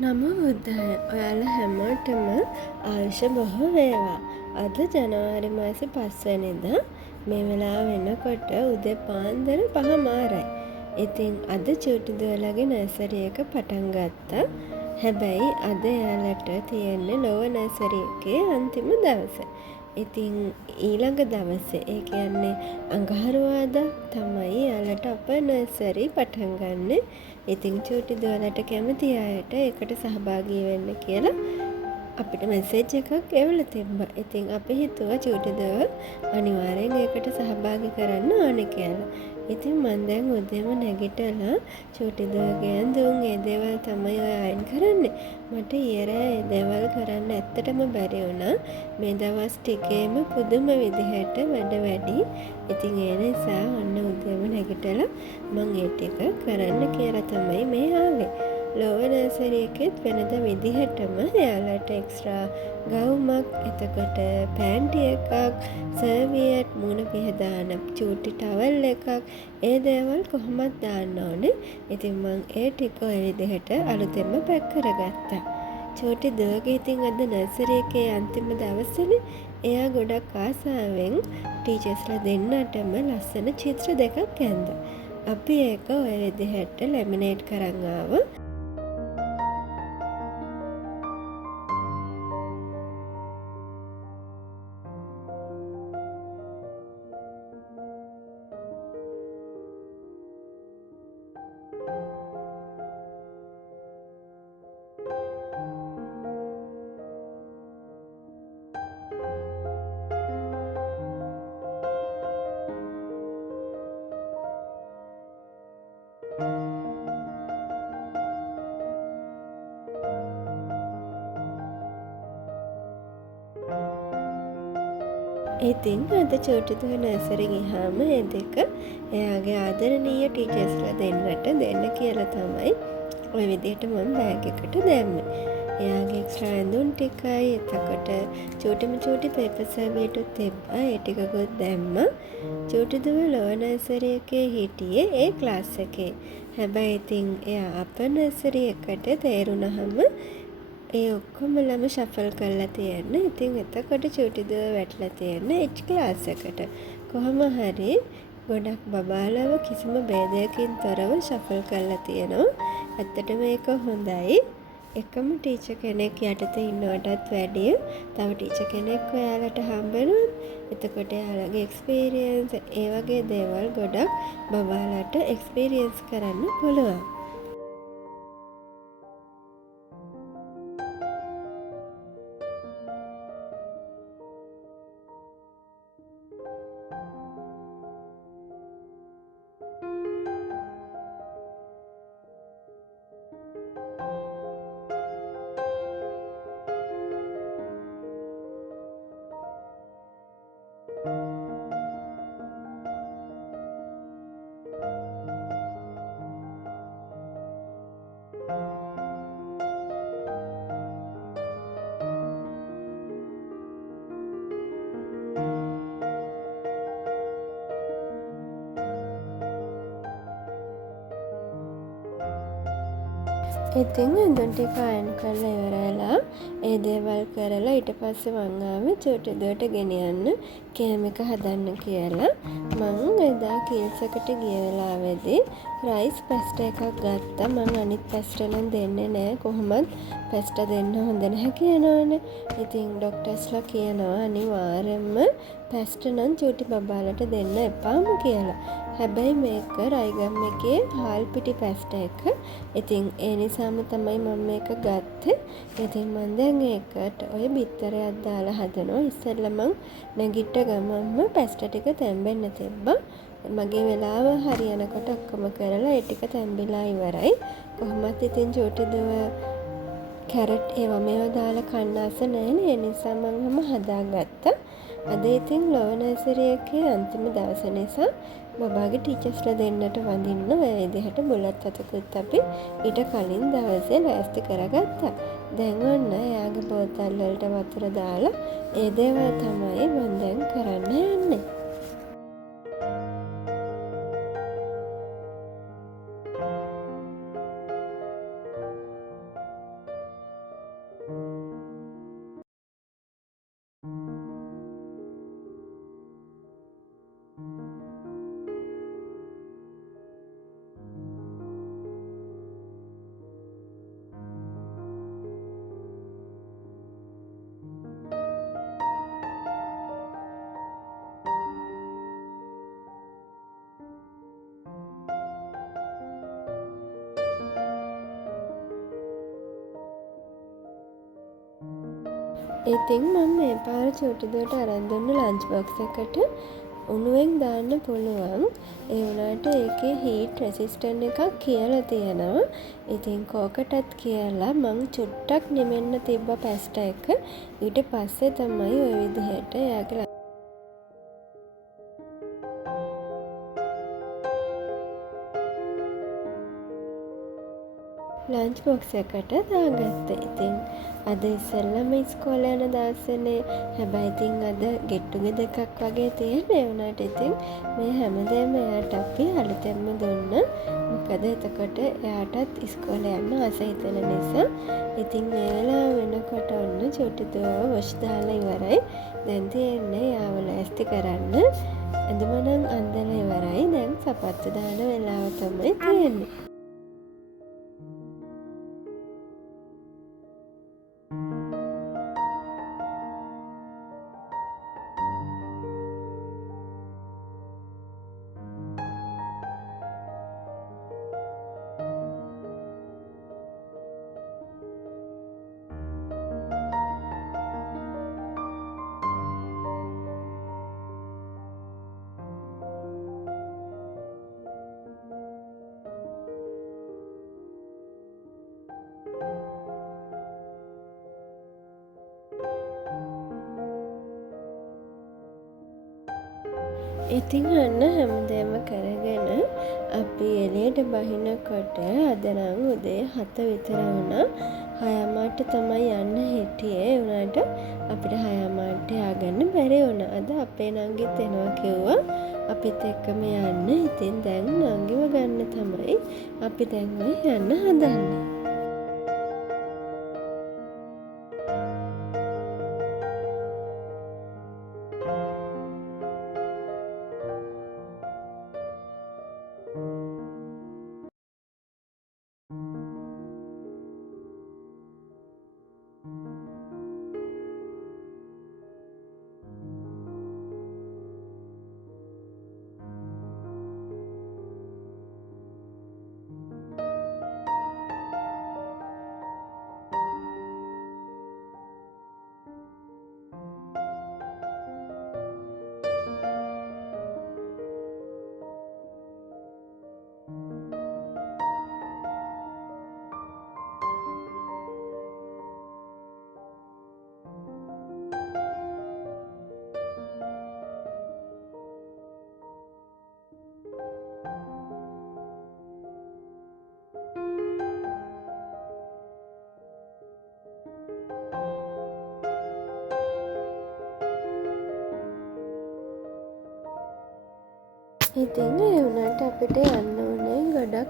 නමෝ බුද්ධාය. ඔයාලා හැමෝටම ආයුෂ බොහෝ වේවා. අද ජනවාරි මාසේ 5 වෙනිදා මේ වෙලාව වෙනකොට උදේ පාන්දර 5 මාරයි. ඉතින් අද චූටි දුවලගේ නර්සරි එක පටන් ගත්තා. හැබැයි අද එයාලට තියෙන්නේ ලෝව නර්සරි එකේ අන්තිම දවස. ඉතින් ඊළඟ දවසේ ඒ කියන්නේ අඟහරුවාදා තමයි එයාලට අපර් නර්සරි පටන් ගන්නෙ. ඉතින් චූටි දුවලට කැමති අයට ඒකට සහභාගී වෙන්න කියලා අපිට මෙසේජ් එකක් එවලා තිබ්බා. ඉතින් අපි හිතුවා චූටි දුව අනිවාර්යෙන් ඒකට සහභාගී කරන්න ඕනේ කියලා. ඉතින් මම දැන් උදේම නැගිටලා චූටි දුවගේ ඇඳුම් ඒ දේවල් තමයි ඔය අයන් කරන්නේ. මට ඊයරෑ ඒ දේවල් කරන්න ඇත්තටම බැරි වුණා. මේ දවස් ටිකේම පුදුම විදිහට වැඩි. ඉතින් ඒ නිසා ඔන්න උදේම නැගිටලා මම ඒ ටික කරන්න කියලා තමයි මේ ආවේ. ලෝව නර්සරි එකෙත් වෙනද විදිහටම එයාලට එක්ස්ට්‍රා ගවුමක්, එතකොට පෑන්ටි එකක්, සර්වියට්, මූණ පිහදාන චූටි ටවල් එකක්, ඒ දේවල් කොහොමද දාන්න ඕනේ. ඉතින් මම ඒ ටික ඔය විදිහට අලුතෙන්ම පැක් කරගත්තා. චූටි දුවගේ ඉතින් අද නර්සරි එකේ අන්තිම දවසනේ. එයා ගොඩක් ආසාවෙන් ටීචර්ස්ලා දෙන්නටම ලස්සන චිත්‍ර දෙකක් ඇඳලා. අපි ඒක ඔය විදිහට ලැමිනේට් කරන් ආවා. ඉතින් අද චූටි දුව නර්සරි ගියාම ඒ දෙක එයාගේ ආදරණීය ටීචර්ස්ලා දෙන්නට දෙන්න කියලා තමයි ওই විදිහට මම බෑග් එකට දැම්මේ. එයාගේ එක්ස්ට්‍රා ඇඳුම් ටිකයි, එතකොට චූටි පේපර් සර්වියටුත් තිබ්බා. ඒ ටිකකුත් දැම්මා. චූටි දුව ලෝව නර්සරි එකේ හිටියේ ඒ ක්ලාස් එකේ. හැබැයි ඉතින් එයා අපර් නර්සරි එකට තේරුණාම ඒ ඔක්කොමලම ශෆල් කරලා තියෙන්නේ. ඉතින් එතකොට චූටි දුව වැටලා තියෙන්නේ H ක්ලාස් එකට. කොහොම හරි ගොඩක් බබාලව කිසිම ભેදයකින් තොරව ශෆල් කරලා තියෙනවා. ඇත්තටම මේක හොඳයි. එකම ටීචර් කෙනෙක් යටතේ ඉන්නවටත් වැඩිය තව ටීචර් කෙනෙක් ඔයාලට හම්බ වෙනවා. එතකොට එයාලගේ එක්ස්පීරියන්ස් ඒ වගේ දේවල් ගොඩක් බබාලට එක්ස්පීරියන්ස් කරන්න පුළුවන්. ඉතින් ඇඳුම් ටික අයන් කරලා ඉවරලා ඒ දේවල් කරලා ඊට පස්සේ මං ආවේ චූටි දුවට ගෙනියන්න කෑම එක හදන්න කියලා. මං එදා කීල්ස් එකට ගිය වෙලාවේදී රයිස් පැස්ටා එකක් ගත්තා. මං අනිත් පැස්ටා නම් දෙන්නේ නෑ. කොහොමත් පැස්ටා දෙන්න හොඳ නැහැ කියනවනේ. ඉතින් ඩොක්ටර්ස්ලා කියනවා අනිවාර්යයෙන්ම පැස්ටා නම් චූටි බබාලට දෙන්න එපාම කියලා. හැබැයි මේක රයිගම් එකේ හාල් පිටි පැස්ටා එක. ඉතින් ඒ නිසාම තමයි මම මේක ගත්තේ. ඉතින් මම දැන් ඒකට ඔය බිත්තරයක් දාලා හදනවා. ඉස්සෙල්ලා මං නැගිට ගමන්ම පැස්ටා ටික තැම්බෙන්න තිබ්බා. මගේ වෙලාව හරියනකොට ඔක්කොම කරලා ඒ ටික තැම්බිලා ඉවරයි. කොහොමත් ඉතින් චූටි දුව කැරට් ඒවා මේවා දාලා කන්න ආස නැහැනේ. ඒ නිසා මම හදාගත්තා. අද ඉතින් ලෝව නර්සරි එකේ අන්තිම දවස නිසා බබාගේ ටීචර්ස්ලා දෙන්නට වඳින්න ඔය විදිහට බුලත් අතකුත් අපි ඊට කලින් දවසේ ලෑස්ති කරගත්තා. දැන් ඔන්න එයාගේ බෝතල් වලට වතුර දාලා ඒ දේවල් තමයි මම දැන් කරන්න යන්නේ. ඉතින් මම මේ පාර චූටි දුවට අරන් දුන්න ලන්ච් බොක්ස් එකට උණුවෙන් දාන්න පුළුවන්. ඒ වුණාට ඒකේ හීට් රෙසිස්ටන්ට් එකක් කියලා තියෙනවා. ඉතින් කෝකටත් කියලා මං චුට්ටක් නිමෙන්න තිබ්බ පැස්ටා එක. ඊට පස්සේ තමයි ওই විදිහට එයාගේ ලන්ච් බොක්ස් එකට දාගත්තා. ඉතින් අද ඉස්සෙල්ලම ඉස්කෝලේ යන දවසනේ. හැබැයි ඉතින් අද get together එකක් වගේ තියෙන. ඒ වුණාට ඉතින් මේ හැමදේම එයාට අපි අලුතෙන්ම දුන්නා. මොකද එතකොට එයාටත් ඉස්කෝලේ යන්න ආස හිතෙන නිසා. ඉතින් මේ වෙලාව වෙනකොට ඔන්න චුටි දුව වොෂ් දාලා ඉවරයි. දැන් තියෙන්නේ යාව ලෑස්ති කරන්න. ඇඳුම නම් අඳලා ඉවරයි. දැන් සපත්තු දාන වෙලාව තමයි තියෙන්නේ. ඉතින් අන්න හැමදේම කරගෙන අපි එළියට බහිනකොට අද නම් උදේ 7 විතර වුණා. 6:00 තමයි යන්න හිටියේ. ඒ වුණාට අපිට 6:00 ය아가න්න බැරි වුණා. අද අපේ නංගිත් එනවා කිව්වා අපිත් එක්කම යන්න. ඉතින් දැන් නංගිව ගන්න තමයි අපි දැන් යන්න හදන්නේ. ඉතින් ඒ වුණාට අපිට යන්න ඕනේ ගොඩක්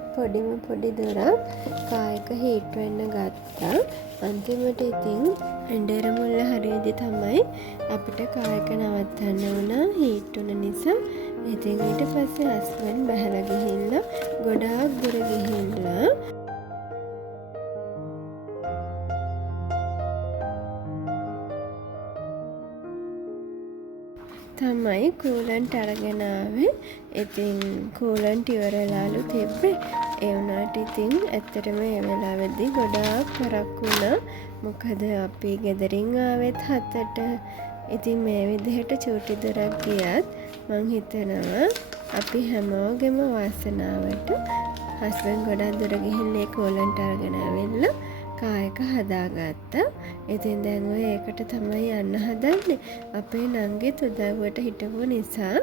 පොඩි දුරක්. කායක හීට් වෙන්න ගත්තා. අන්තිමට ඉතින් ඇන්ඩේර මුල්ල හරියදී තමයි අපිට කායක නවත්තන්න වුණා හීට් වුණ නිසා. ඉතින් ඊට පස්සේ හස්බන්ඩ් බහැලා ගිහිල්ලා ගොඩාක් දුර ගිහිල්ලා තමයි කූලන්ට් අරගෙන ආවේ. ඉතින් කූලන්ට් ඉවරලාලු තිබ්බේ. ඒ වුණාට ඉතින් ඇත්තටම ඒ වෙලාවෙදී ගොඩාක් පරක් වුණා. මොකද අපි ගෙදරින් ආවෙත් 7ට. ඉතින් මේ විදිහට චූටි දුරක් ගියත් මං හිතනවා අපි හැමෝගෙම වාසනාවට හස්බන්ඩ් ගොඩක් දුර ගිහිල්ලා කූලන්ට් අරගෙන ආවෙල්ලා කායක හදාගත්තා. ඉතින් දැන් ඔය ඒකට තමයි යන්න හදන්නේ. අපේ නංගිත් උදව්වට හිටපු නිසා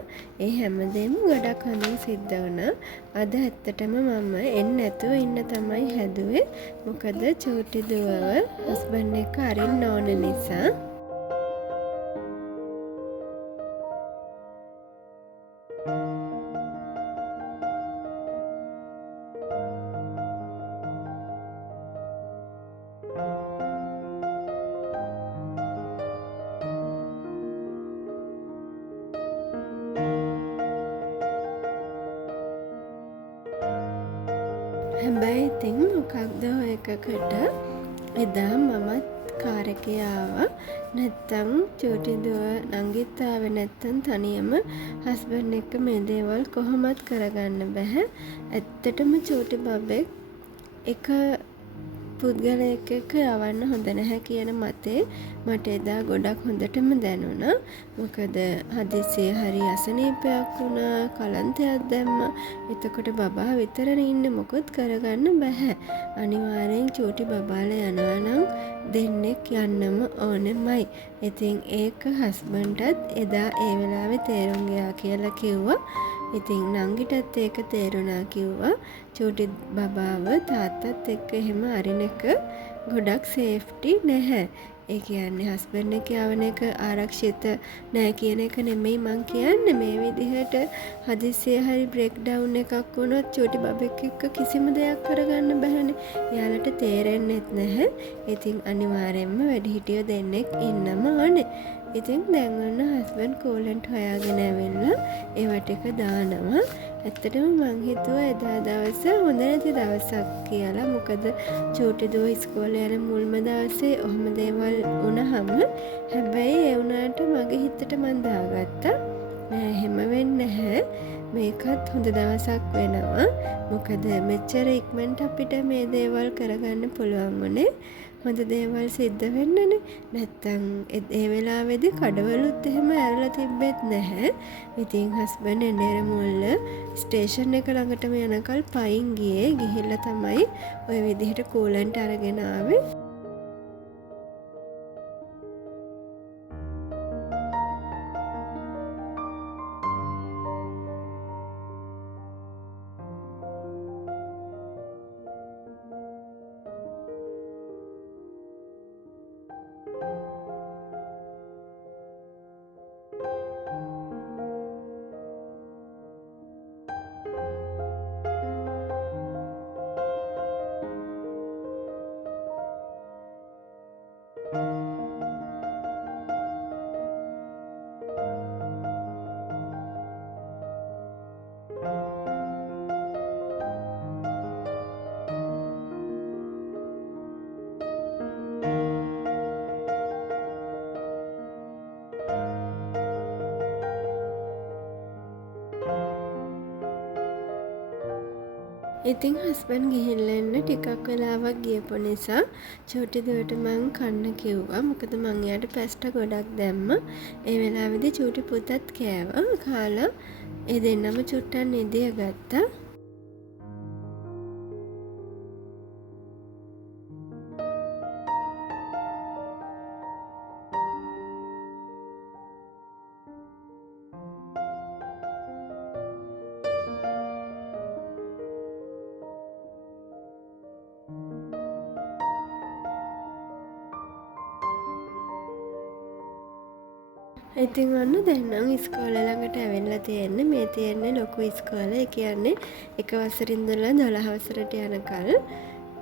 ඒ හැමදේම ගොඩක් හොඳින් සිද්ධ වුණා. අද ඇත්තටම මම එන්නේ නැතුව ඉන්න තමයි හැදුවේ. මොකද චූටි දුවව හස්බන්ඩ් එක්ක අරින්න ඕන නිසා. හැබැයි ඉතින් මොකක්ද ඔය එකකට එදා මමත් කාර් එකේ ආවා. නැත්තම් චූටි දුව නංගිත් ආවේ නැත්තම් තනියම හස්බන්ඩ් එක්ක මේ දේවල් කොහොමත් කරගන්න බැහැ. ඇත්තටම චූටි බබෙක් එක පුද්ගලයෙක් එක්ක යවන්න හොඳ නැහැ කියන මතේ මට එදා ගොඩක් හොඳටම දැනුණා. මොකද හදිස්සියේ හරි අසනීපයක් වුණා, කලන්තයක් දැම්මා. එතකොට බබා විතරනේ ඉන්නේ, මොකොත් කරගන්න බෑ. අනිවාර්යෙන් චූටි බබාලා යනවා නම් දෙන්නෙක් යන්නම ඕනෙමයි. ඉතින් ඒක හස්බන්ඩ්ටත් එදා ඒ වෙලාවේ තේරුම් ගියා කියලා කිව්වා. ඉතින් නංගිටත් ඒක තේරුණා කිව්වා. චූටි බබාව තාත්තත් එක්ක එහෙම අරින එක ගොඩක් සේෆ්ටි නැහැ. ඒ කියන්නේ හස්බන්ඩ් එක යවන එක ආරක්ෂිත නැහැ කියන එක නෙමෙයි මං කියන්නේ. මේ විදිහට හදිස්සියේ හරි බ්‍රේක් ඩවුන් එකක් වුණොත් චූටි බබෙක් එක්ක කිසිම දෙයක් කරගන්න බැහැනේ. එයාලට තේරෙන්නෙත් නැහැ. ඉතින් අනිවාර්යෙන්ම වැඩිහිටියෝ දෙන්නෙක් ඉන්නම ඕනේ. ඉතින් දැන් ඔන්න හස්බන්ඩ් කූලන්ට් හොයාගෙන ඇවිල්ලා ඒවා ටික දානවා. ඇත්තටම මං හිතුවා එදා දවස හොඳ නැති දවසක් කියලා. මොකද චූටි දුව ඉස්කෝලේ යන මුල්ම දවසේ ඔහොම දේවල් වුණාම හැබැයි ඒ වුණාට මගේ හිතට මං දාගත්තා නෑ එහෙම වෙන්නේ නැහැ. මේකත් හොඳ දවසක් වෙනවා. මොකද මෙච්චර ඉක්මනට අපිට මේ දේවල් කරගන්න පුළුවන් වුණේ හොඳ දේවල් සිද්ධ වෙන්නනේ. නැත්තම් ඒ වෙලාවේදී කඩවලුත් එහෙම ඇරලා තිබ්බෙත් නැහැ. ඉතින් හස්බන්ඩ් එන්නේර මුල්ල ස්ටේෂන් එක ළඟටම යනකල් පයින් ගියේ. ගිහිල්ලා තමයි ওই විදිහට කූලන්ට් අරගෙන ආවේ. ඉතින් හස්බන්ඩ් ගිහිල්ලා එන්න ටිකක් වෙලාවක් ගියපු නිසා චූටි දුවට මං කන්න කිව්වා. මොකද මං එයාට පැස්ටා ගොඩක් දැම්මා. ඒ වෙලාවේදී චූටි පුතත් කෑවා. කාලා ඒ දෙන්නම චුට්ටක් නිදිය ගත්තා. ඉතින් ඔන්න දැන් නම් ඉස්කෝලේ ළඟට ඇවිල්ලා තියෙන්නේ. මේ තියෙන්නේ ලොකු ඉස්කෝලේ. ඒ කියන්නේ එක වසරින් ඉඳලා 12 වසරට යනකල්.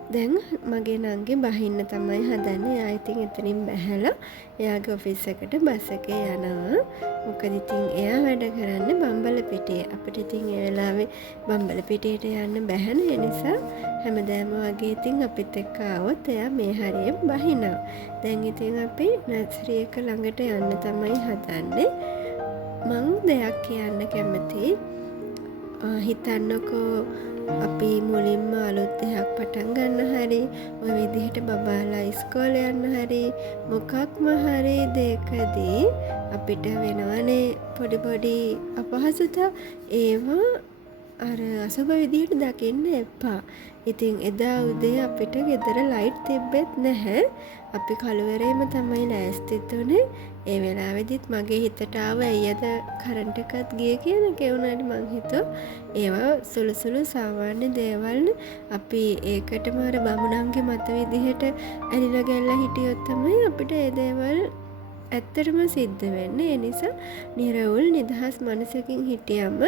දැන් මගේ නංගි බහින්න තමයි හදන්නේ. එයා ඉතින් එතනින් බැහැලා එයාගේ ඔෆිස් එකට බස් එකේ යනවා. මොකද ඉතින් එයා වැඩ කරන්නේ බම්බලපිටියේ. අපිට ඉතින් ඒ වෙලාවේ බම්බලපිටියට යන්න බැහැනේ. ඒ නිසා හැමදාම වගේ ඉතින් අපිත් එක්ක ආවොත් එයා මේ හරියෙන් බහිනවා. දැන් ඉතින් අපි නර්සරි එක ළඟට යන්න තමයි හදන්නේ. මං දෙයක් කියන්න කැමතියි. හිතන්නකෝ අපි මුලින්ම අලුත් දෙයක් පටන් ගන්න හරි ඔය විදිහට බබාලා ඉස්කෝලේ යන්න හරි මොකක්ම හරි දෙකදී අපිට වෙනවනේ පොඩි අපහසුතා. ඒවා අර අසුබ විදිහට දකින්න එපා. ඉතින් එදා උදේ අපිට ගෙදර ලයිට් තිබ්බෙත් නැහැ. අපි කළුවරේම තමයි ලෑස්තිත් උනේ. ඒ වෙලාවෙදිත් මගේ හිතට ආව ඇයිද කරන්ට් එකත් ගියේ කියන එක. ඒ වුණාට මං හිතුවා ඒවා සුළු සාමාන්‍ය දේවල්. අපි ඒකටම අර බමුණන්ගේ මත විදිහට ඇලිලා ගැල්ලා හිටියොත් තමයි අපිට ඒ දේවල් ඇත්තටම සිද්ධ වෙන්නේ. ඒ නිසා නිරවුල් නිදහස් මනසකින් හිටියම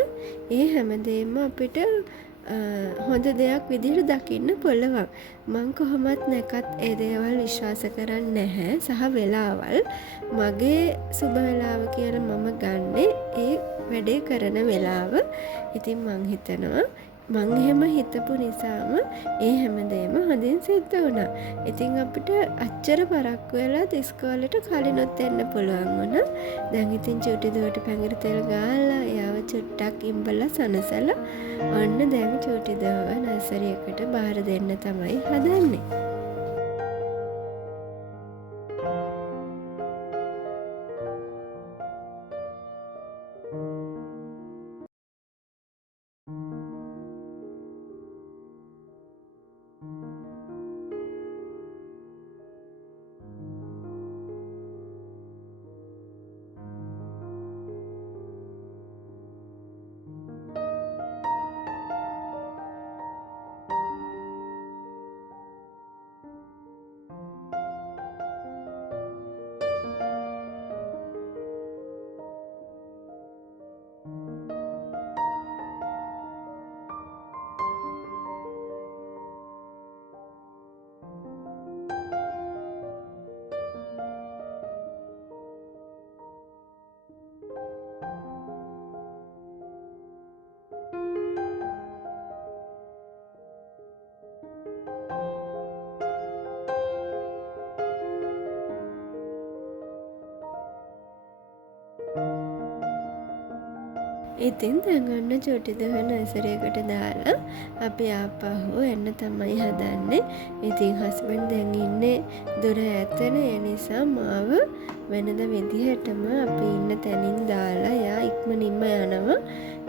ඒ හැමදේම අපිට හොඳ දෙයක් විදිහට දකින්න පුළුවන්. මං කොහොමත් නැකත් ඒ දේවල් විශ්වාස කරන්නේ නැහැ. සහ වෙලාවල් මගේ සුබ වෙලාව කියලා මම ගන්නේ ඒ වැඩේ කරන වෙලාව. ඉතින් මං හිතනවා මං එහෙම හිතපු නිසාම ඒ හැමදේම හොඳින් සිද්ධ වුණා. ඉතින් අපිට අච්චර පරක්කු වෙලා ඉස්කෝලේට කලිනුත් එන්න පුළුවන් වුණා. දැන් ඉතින් චූටි දුවට පැංගිරි තෙල් ගාලා එයාව චුට්ටක් ඉඹලා සනසලා ඔන්න දැන් චූටි දුව නර්සරි එකට බාර දෙන්න තමයි හදන්නේ. ඉතින් දැන් ඔන්න චූටි දුව නර්සරියකට දාලා අපි ආපහු එන්න තමයි හදන්නේ. ඉතින් හස්බන්ඩ් දැන් ඉන්නේ දුර ඈතන. ඒ නිසා මාව වෙනද විදිහටම අපි ඉන්න තැනින් දාලා එයා ඉක්මනින්ම යනවා.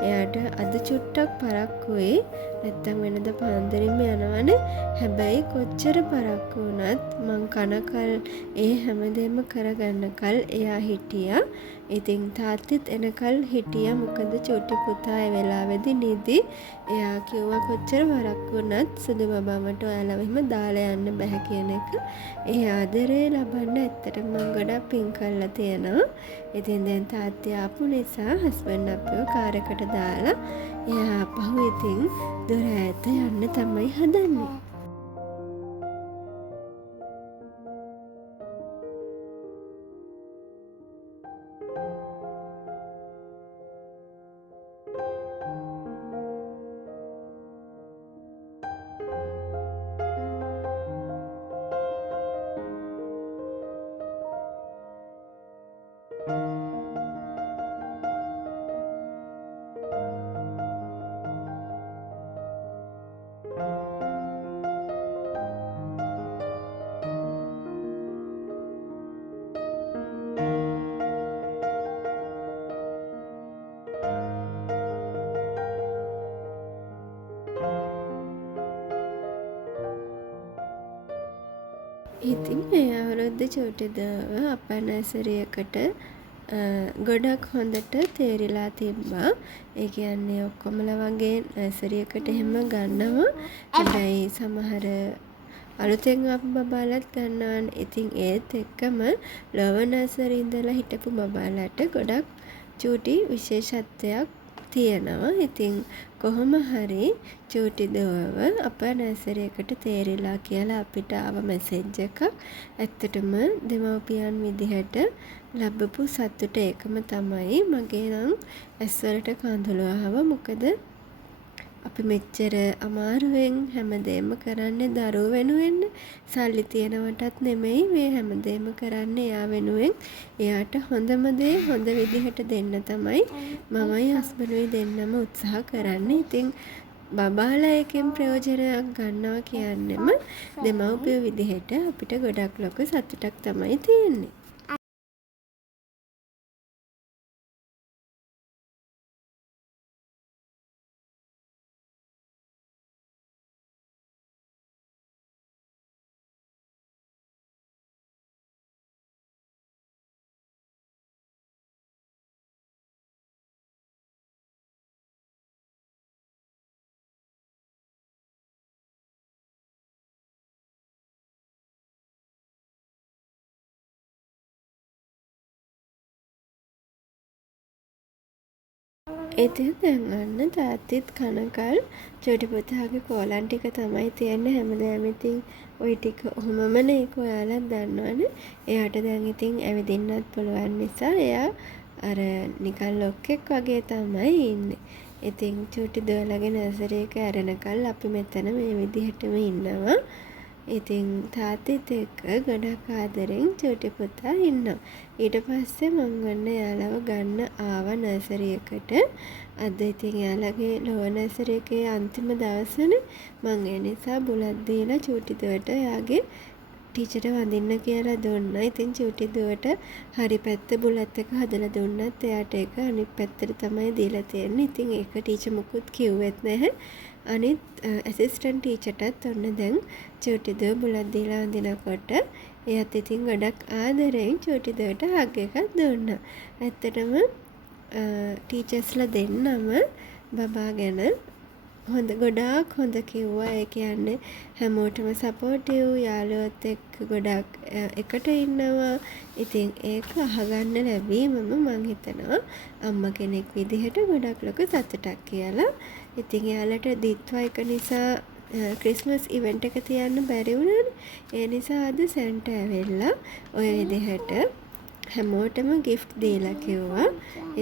එයාට අද චුට්ටක් පරක්කුයි. නැත්තම් වෙනද පාන්දරින්ම යනවනේ. හැබැයි කොච්චර පරක්කු වුණත් මං කනකල් ඒ හැමදේම කරගන්නකල් එයා හිටියා. ඉතින් තාත්තිත් එනකල් හිටියා. මොකද චූටි පුතා ඒ වෙලාවේදී නිදි. එයා කිව්වා කොච්චර පරක්කු වුණත් සුදු බබාමට ඔයාලව එහෙම දාලා යන්න බෑ කියන එක. ඒ ආදරේ ලබන්න ඇත්තටම මං ගොඩක් පින් කරලා තියෙනවා. ඉතින් දැන් තාත්ති ආපු නිසා හස්බන්ඩ් අපිව කාර් එකට දාලා එයා ආපහු ඉතින් දුර ඈත යන්න තමයි හදන්නේ. ඉතින් මේ අවුරුද්ද චූටි දුව අපේ නර්සරියකට ගොඩක් හොඳට තේරිලා තිබ්බා. ඒ කියන්නේ ඔක්කොමලා වගේ නර්සරියකට එහෙම ගන්නවා. හැබැයි සමහර අලුතෙන් ආපු බබාලත් ගන්නවනේ. ඉතින් ඒත් එක්කම ලෝවර් නර්සරි ඉඳලා හිටපු බබාලට ගොඩක් චූටි විශේෂත්වයක් තියෙනවා. ඉතින් කොහොම හරි චූටි දුවව අපේ නර්සරියකට තේරිලා කියලා අපිට ආව මැසේජ් එකක්. ඇත්තටම දෙමව්පියන් විදිහට ලැබපු සතුට ඒකම තමයි. මගේ නම් ඇස්වලට කඳුළු ආවා. මොකද අපි මෙච්චර අමාරුවෙන් හැමදේම කරන්නේ දරුවෝ වෙනුවෙන්. සල්ලි තියනවටත් නෙමෙයි මේ හැමදේම කරන්නේ එයා වෙනුවෙන්. එයාට හොඳම දේ හොඳ විදිහට දෙන්න තමයි මමයි හස්බන්ඩ්යි දෙන්නම උත්සාහ කරන්නේ. ඉතින් බබාලා එකෙන් ප්‍රයෝජනයක් ගන්නවා කියන්නෙම දෙමව්පියෝ විදිහට අපිට ගොඩක් ලොකු සතුටක් තමයි තියෙන්නේ. ඉතින් දැන් අන්න තාත්තිත් කනකල් චූටි පුතාගේ කෝලම් ටික තමයි තියන්නේ. හැමදාම ඉතින් ওই ටික ඔහොමමනේ. ඒක ඔයාලත් දන්නවනේ. එයාට දැන් ඉතින් ඇවිදින්නත් පුළුවන් නිසා එයා අර නිකන් ලොක්ෙක් වගේ තමයි ඉන්නේ. ඉතින් චූටි දුවලගේ නර්සරි එක ඇරෙනකල් අපි මෙතන මේ විදිහටම ඉන්නවා. ඉතින් තාත්තිත් එක්ක ගොඩක් ආදරෙන් චූටි පුතා ඉන්නවා. ඊට පස්සේ මං ඔන්න එයාලව ගන්න ආවා නර්සරි එකට. අද ඉතින් එයාලගේ ලෝවර් නර්සරි එකේ අන්තිම දවසනේ. මං ඒ නිසා බුලත් දීලා චූටි දුවට එයාගේ ටීචර්ට වඳින්න කියලා දුන්නා. ඉතින් චූටි දුවට හරි පැත්ත බුලත් එක හදලා දුන්නත් එයාට ඒක අනිත් පැත්තට තමයි දීලා තියෙන්නේ. ඉතින් ඒක ටීචර් මුකුත් කිව්වෙත් නැහැ. අනිත් ඇසිස්ටන්ට් ටීචර්ටත් ඔන්න දැන් චූටි දුව බුලත් දීලා වඳිනකොට එයාත් ඉතින් ගොඩක් ආදරෙන් චූටි දුවට හග් එකක් දුන්නා. ඇත්තටම ටීචර්ස්ලා දෙන්නම බබා ගැන ගොඩාක් හොඳ කිව්වා. ඒ කියන්නේ හැමෝටම සපෝටිව්, යාළුවොත් එක්ක ගොඩක් එකට ඉන්නවා. ඉතින් ඒක අහගන්න ලැබීමම මං හිතනවා අම්මා කෙනෙක් විදිහට ගොඩක් ලොකු සතුටක් කියලා. ඉතින් එයාලට දිත්වා එක නිසා ක්‍රිස්මස් ඉවෙන්ට් එක තියන්න බැරි වුණානේ. ඒ නිසා අද සැන්ටා ඇවිල්ලා ඔය විදිහට හැමෝටම ගිෆ්ට් දීලා කිව්වා.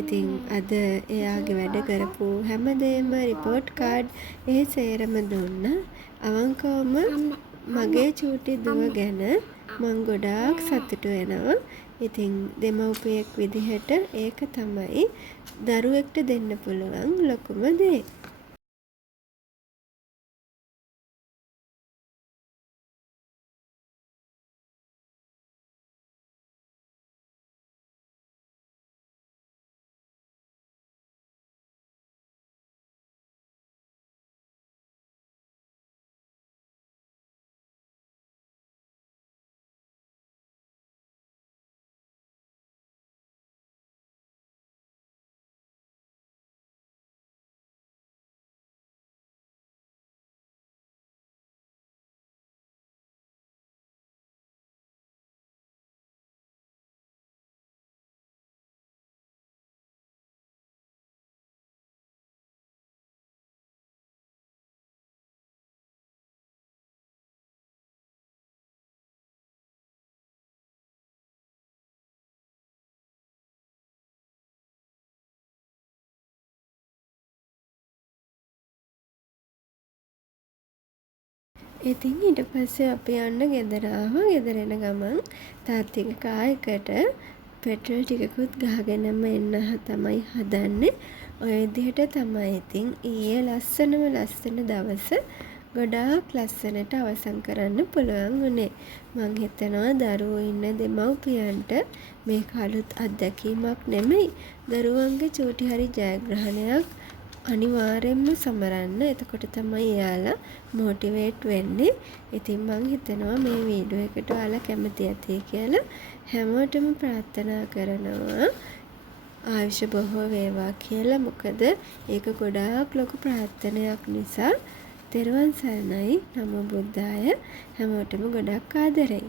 ඉතින් අද එයාගේ වැඩ කරපු හැමදේම රිපෝට් කාඩ් ඒ සේරම දුන්නා. අවංකවම මගේ චූටි දුව ගැන මං ගොඩාක් සතුටු වෙනවා. ඉතින් දෙමව්පියෙක් විදිහට ඒක තමයි දරුවෙක්ට දෙන්න පුළුවන් ලොකුම දේ. ඉතින් ඊට පස්සේ අපි යන්න ගෙදර ආවා. ගෙදර එන ගමන් තාත්තගේ කාර් එකට පෙට්‍රල් ටිකකුත් ගහගෙනම එන්න තමයි හදන්නේ. ඔය විදිහට තමයි ඉතින් ඊයේ ලස්සන දවස ගොඩාක් ලස්සනට අවසන් කරන්න පුළුවන් වුණේ. මං හිතනවා දරුවෝ ඉන්න දෙමව්පියන්ට මේක අලුත් අත්දැකීමක් නෙමෙයි. දරුවන්ගේ චූටි හරි ජයග්‍රහණයක් අනිවාර්යෙන්ම සමරන්න. එතකොට තමයි එයාලා මොටිවේට් වෙන්නේ. ඉතින් මං හිතනවා මේ වීඩියෝ එකට ඔයාලා කැමති ඇති කියලා. හැමෝටම ප්‍රාර්ථනා කරනවා ආයුෂ බොහෝ වේවා කියලා. මොකද ඒක ගොඩාක් ලොකු ප්‍රාර්ථනයක් නිසා. තෙරුවන් සරණයි. නමෝ බුද්ධාය. හැමෝටම ගොඩක් ආදරෙයි.